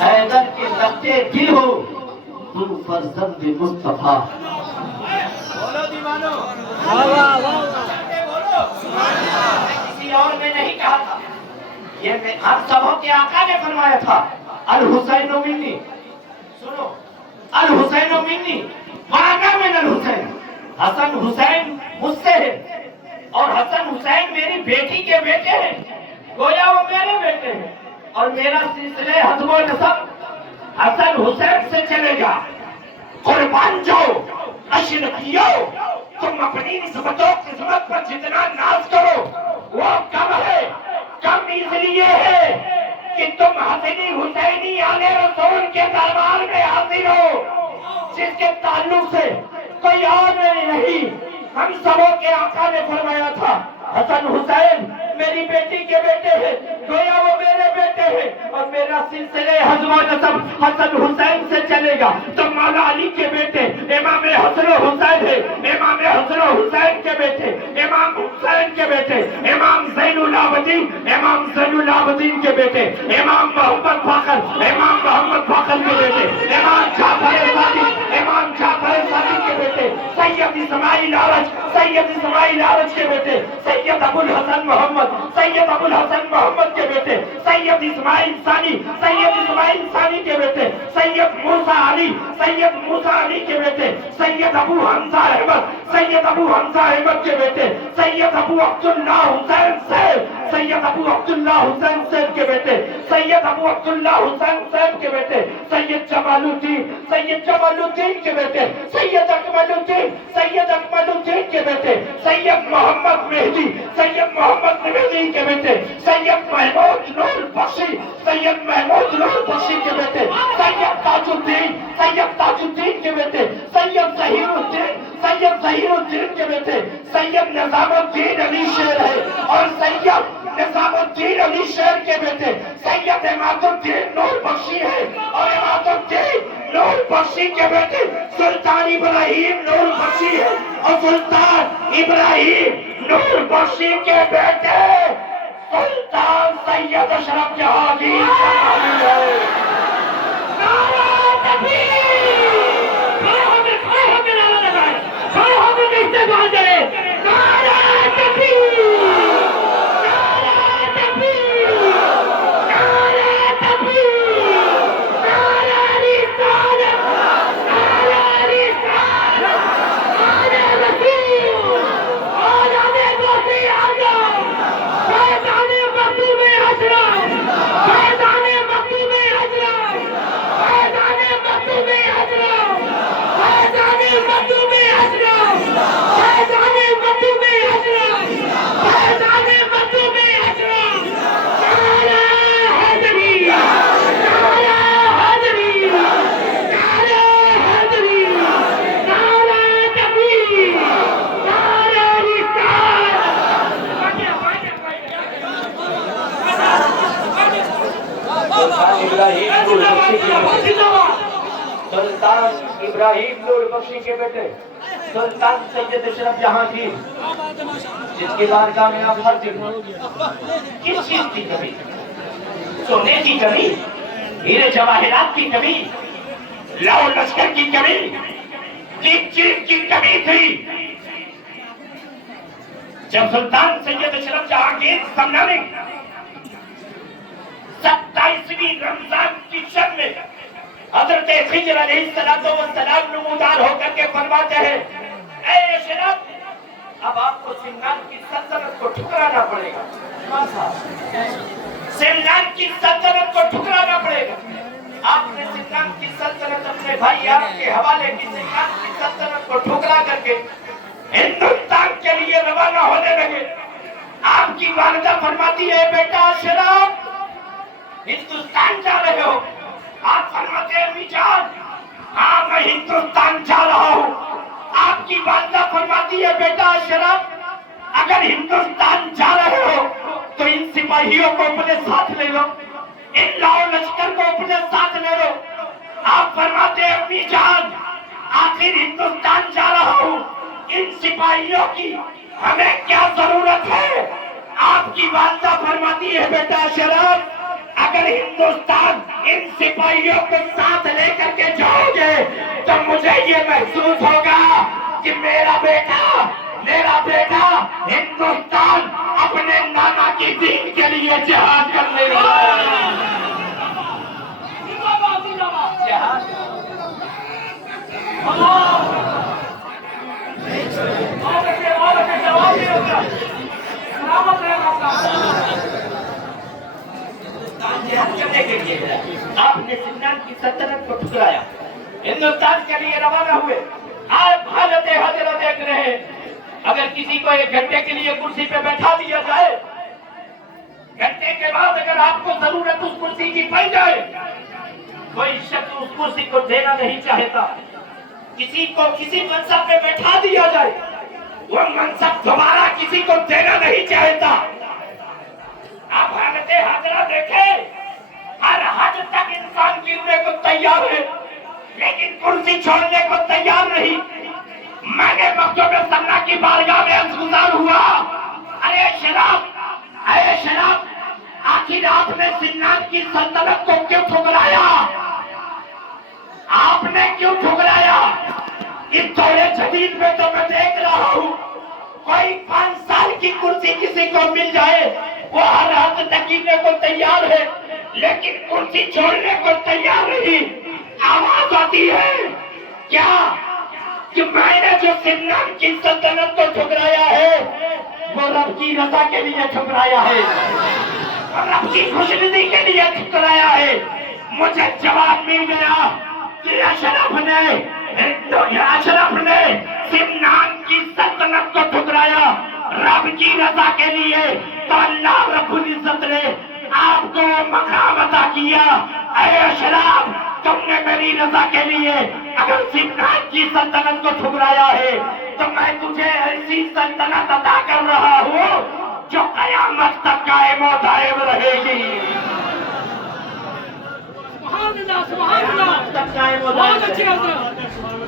حیدر کے لگتے دل ہو تم فرزند مصطفیٰ. کسی اور نے نہیں کہا تھا، یہ ہم سبوں کے آقا نے فرمایا تھا. الحسین منی، سنو، الحسین منی وانا من الحسین. حسن حسین مجھ سے ہے اور حسن حسین میری بیٹی کے بیٹے ہیں. گویا وہ میرے بیٹے ہیں اور میرا سلسلہ حسب و نسب حسن حسین سے چلے گا. قربان جاؤ اشرفیو، تم اپنی نسبتوں قسمت پر جتنا ناز کرو وہ کم ہے. کم اس لیے ہے کہ تم حسنی حسینی آل رسول کے دربار میں حاضر ہو جس کے تعلق سے کوئی اور نہیں. ہم سبوں کے آقا نے فرمایا تھا حسن حسین میری بیٹی کے بیٹے ہیں، گویا وہ میرے بیٹے ہیں اور میرا سلسلہ حسب و نسب حسن حسین سے چلے گا. تو مولا علی کے بیٹے امام حسن و حسین ہے، امام حسن و حسین کے بیٹے امام حسین کے بیٹے امام زین العابدین، امام زین العابدین کے بیٹے امام محمد فاخر، امام محمد فاخر کے بیٹے امام جعفر صادق، امام جعفر صادق کے بیٹے سید اسماعیل عرج، سید اسماعیل عرج کے بیٹے سید ابو الحسن محمد، سید ابو الحسن محمد کے بیٹے سید اسماعیل ثانی، سید اسماعیل ثانی کے بیٹے سید موسیٰ علی، سید موسیٰ علی کے بیٹے سید ابو حمزہ احمد، سید ابو حمزہ احمد کے بیٹے سید ابو عبداللہ حسین سیف، سید ابو عبداللہ حسین سیف کے بیٹے سید ابو عبداللہ حسین سیف کے بیٹے سید جمال الدین، سید جمال الدین کے بیٹے سید اکمل الدین، سید اکمل الدین کے بیٹے سید محمد مہدی، سید محمد مہدی کے بیٹے سید محمود نور بخشی، سید محمود نور بخشی کے بیٹے سید تاج الدین، سید تاج الدین کے بیٹے سید ظہیر الدین، سید ظہیر الدین کے بیٹے سید نظام الدین علی شیر ہے اور سید نظام الدین علی شیر کے بیٹے سید عماد الدین نور بخشی ہے اور عماد الدین نور بخشی کے بیٹے سلطان ابراہیم نور بخشی ہے اور سلطان ابراہیم نور بخشی کے بیٹے سلطان سید اشرف جہانگیر ہے. نعرہ تکبیر، کھڑے ہو کے نعرہ لگائیں، کھڑے ہو کے کہتے باندھے نعرہ تکبیر، نعرہ تکبیر، نعرہ تکبیر، نعرہ رسالت، نعرہ رسالت، نعرہ رسول، اولاد غوث اعظم، فیضان مکتوم اشرف، فیضان مکتوم اشرف، فیضان مکتوم اشرف، فیضان مکتوم اشرف، فیضان مکتوم اشرف، فیضان مکتوم اشرف. نعرہ حیدری، نعرہ حیدری، نعرہ حیدری، نعرہ تکبیر، نعرہ رسالت. سلطان ابراہیم نور بخشی کے بیٹے سلطان سید اشرف جہانگیر جس کی بارگاہ میں آپ حاضر ہوں. کس چیز کی کمی؟ سونے کی کمی، ہیرے جواہرات کی کمی، لو لشکر کی کمی، کس چیز کی کمی تھی؟ جب سلطان سید اشرف جہانگیر سمنانی 27ویں رمضان کی شب میں حضرت خضر علیہ السلام نمودار ہو کر کے فرماتے ہیں اے اشرف اب آپ کو سمنان کی سلطنت کو ٹھکرانا پڑے گا، سمنان کی سلطنت کو ٹھکرانا پڑے گا. آپ نے سمنان کی سلطنت اپنے بھائی آپ کے حوالے کی، سمنان کی سلطنت کو ٹھکرا کر کے ہندوستان کے لیے روانہ ہونے لگے. آپ کی والدہ فرماتی ہے بیٹا اشرف ہندوستان جا رہے ہو؟ آپ فرماتے ہیں امی جان ہاں میں ہندوستان جا رہا ہوں. آپ کی والدہ فرماتی ہے بیٹا اشرف اگر ہندوستان جا رہے ہو تو ان سپاہیوں کو اپنے ساتھ لے لو، ان لاؤ لشکر کو اپنے ساتھ لے لو. آپ فرماتے ہیں امی جان آخر ہندوستان جا رہا ہوں، ان سپاہیوں کی ہمیں کیا ضرورت ہے؟ آپ کی والدہ فرماتی ہے بیٹا اشرف اگر ہندوستان ان سپاہیوں کو ساتھ لے کر کے جاؤ گے تو مجھے یہ محسوس ہوگا کہ میرا بیٹا ہندوستان اپنے نانا کی دین کے لیے جہاد کرنے والا ہے۔ جہاد کرنے کے لیے آپ نے سندھ کی سلطنت کو ٹھکرایا، ہندوستان کے لیے روانہ ہوئے۔ آپ حالت حاضرہ دیکھ رہے ہیں، اگر کسی کو 1 گھنٹے کے لیے کرسی پہ بیٹھا دیا جائے، گھنٹے کے بعد اگر آپ کو ضرورت اس کرسی کی پڑ جائے، کوئی شخص اس کرسی کو دینا نہیں چاہتا۔ کسی کو کسی منصب پہ بیٹھا دیا جائے، وہ منصب دوبارہ کسی کو دینا نہیں چاہتا۔ آپ حالت حاضرہ دیکھیں، ہر حد تک انسان گرنے کو تیار ہے لیکن کرسی چھوڑنے کو تیار نہیں۔ میں نے مکتوب سمنا کی بارگاہ میں عرض گزار ہوا، اے شراب، آخر آپ نے سنان کی سلطنت کو کیوں ٹھکرایا؟ آپ نے کیوں ٹھکرایا؟ اس دور جدید میں تو میں دیکھ رہا ہوں، کوئی 5 سال کی کرسی کسی کو مل جائے وہ ہر حد تک گرنے کو تیار ہے لیکن کرسی چھوڑنے کو تیار نہیں۔ آواز آتی ہے کیا کہ میں نے جو سنان کی سلطنت کو ٹھکرایا ہے وہ رب کی رضا کے لیے ٹھکرایا ہے، رب کی خوشنودی کے لیے ٹھکرایا ہے۔ مجھے جواب مل گیا کہ اشرف نے سنان کی سلطنت کو ٹھکرایا رب کی رضا کے لیے، تو اللہ رب العزت نے آپ کو مقام عطا کیا۔ اے اشرف، تم نے میری رضا کے لیے اگر سنان کی سلطنت کو ٹھکرایا ہے تو میں تجھے ایسی سلطنت عطا کر رہا ہوں جو قیامت تک قائم و دائم رہے گی۔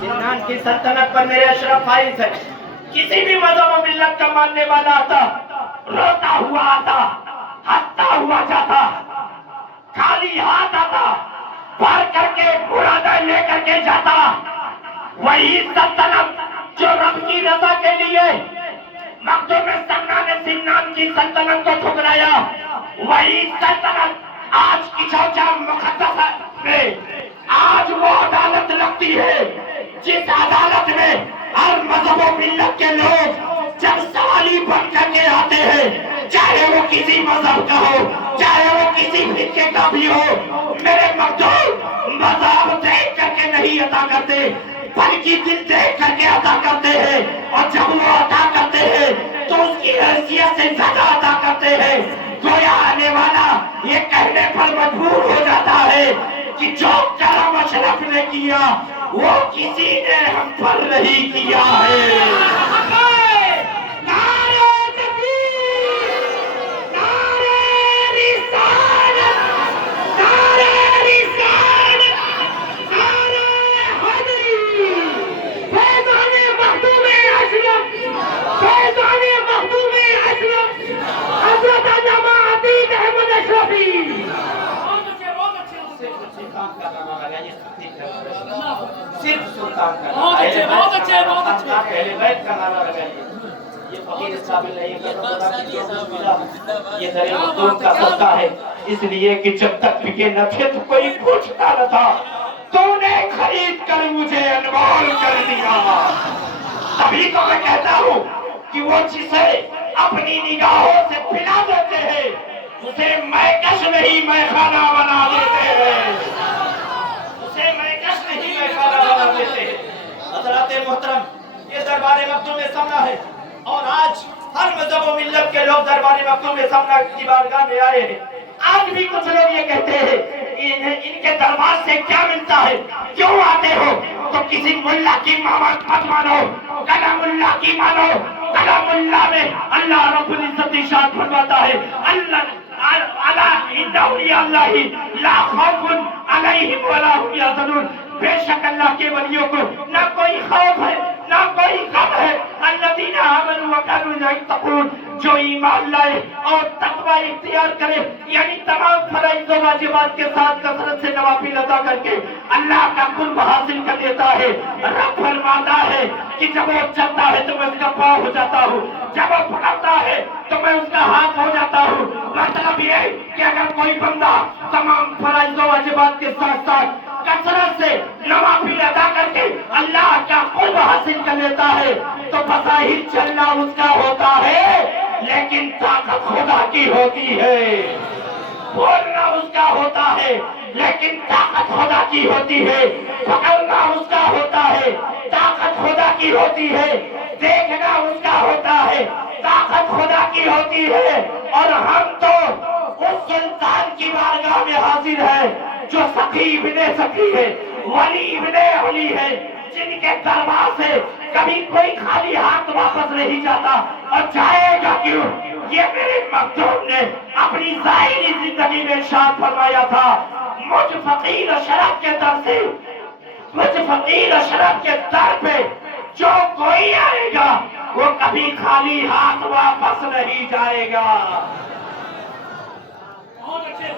سنان کی سلطنت پر میرے اشرف فائز ہے۔ کسی بھی مذہب و ملت کا ماننے والا آتا، روتا ہوا آتا، ہنستا ہوا جاتا، خالی ہاتھ آتا، بھر کر کے مرادیں لے کر کے جاتا۔ وہی سلطنت جو رب کی رضا کے لیے مکتوب سمنا نے سنان کی سلطنت کو ٹھکرایا، وہی سلطنت آج کی چوچا مقدس میں آج وہ عدالت لگتی ہے جس عدالت میں ہر مذہب و ملت کے لوگ جب سوالی بن کر کے آتے ہیں، چاہے وہ کسی مذہب کا ہو، چاہے وہ کسی فرقے کا بھی ہو، میرے مکتوب مذہب دیکھ کر کے نہیں عطا کرتے بلکہ دل دیکھ کر کے عطا کرتے ہیں، اور جب وہ عطا کرتے ہیں تو اس کی حیثیت سے زیادہ عطا کرتے ہیں۔ گویا آنے والا یہ کہنے پر مجبور ہو جاتا ہے کہ جو کرم اشرف نے کیا وہ کسی نے ہم پر نہیں کیا ہے۔ نعرہ تکبیر، نعرہ رسالت، نعرہ رسالت، نعرہ حیدری، فیضان مخدوم اشرف، فیضان مخدوم اشرف، حضرت علامہ عتیق احمد اشرفی۔ صرف سلطان کا نام، بہت اچھے اہل بیت کا نعرہ لگائیے۔ یہ فقیر اس قابل نہیں ہے کہ یہ در مخدوم کا صدقہ ہے، اس لیے کہ جب تک بکے نہ تھے تو کوئی پوچھتا نہ تھا، تو نے خرید کر مجھے انمول کر دیا۔ تبھی تو میں کہتا ہوں کہ وہ جسے اپنی نگاہوں سے پلا دیتے ہیں اسے میں کش نہیں میں خانہ بنا دیتے ہیں، اسے میں کش نہیں میں خانہ بنا دیتے ہیں۔ حضرات محترم، یہ دربار مکتوم سمنا ہے اور آج ہر مذہب و ملت کے لوگ دربار مکتوم سمنا کی بارگاہ میں آئے ہیں۔ آج بھی کچھ لوگ یہ کہتے ہیں ان کے دربار سے کیا ملتا ہے، کیوں آتے ہو؟ تو کسی ملا کی مت مانو، کلام اللہ کی مانو۔ کلام اللہ میں اللہ رب العزت ارشاد فرماتا ہے، اللہ الا ان اولیاء اللہ لا خوف علیہم علیہم ولا هم يحزنون. بے شک اللہ کے ولیوں کو نہ کوئی خوف ہے نہ کوئی غم ہے. الذین آمنوا وكانوا يتقون, جو ایمان لائے اور تقوی اختیار کرے, یعنی تمام فرائض و واجبات کے ساتھ کثرت سے نوافل ادا کر کے اللہ کا قرب حاصل کر لیتا ہے. رب فرماتا ہے کہ جب وہ چلتا ہے تو میں اس کا پاؤں ہو جاتا ہوں, جب وہ پکڑتا ہے تو میں اس کا ہاتھ ہو جاتا ہوں. مطلب یہ کہ اگر کوئی بندہ تمام فرائض و واجبات کے ساتھ ساتھ کثرت سے نوافل ادا کر کے اللہ کا قرب حاصل کر لیتا ہے تو بظاہر چلنا اس کا ہوتا ہے لیکن طاقت خدا کی ہوتی ہے. بولنا اس کا ہوتا ہے لیکن طاقت خدا کی ہوتی ہے. پکڑنا اس کا ہوتا ہے, طاقت خدا کی ہوتی ہے. دیکھنا اس کا ہوتا ہے, طاقت خدا کی ہوتی ہے. اور ہم تو اس سلطان کی بارگاہ میں حاضر ہے جو سخی ابن سخی ہے, ولی ابن ولی ہے, جن کے دربار سے کبھی کوئی خالی ہاتھ واپس نہیں جاتا. اور جائے گا کیوں؟ یہ میرے مخدوم نے اپنی ظاہری زندگی میں ارشاد فرمایا تھا, مجھ فقیر اشرف کے در سے, مجھ فقیر اشرف کے در پہ جو کوئی آئے گا وہ کبھی خالی ہاتھ واپس نہیں جائے گا. بہت اچھے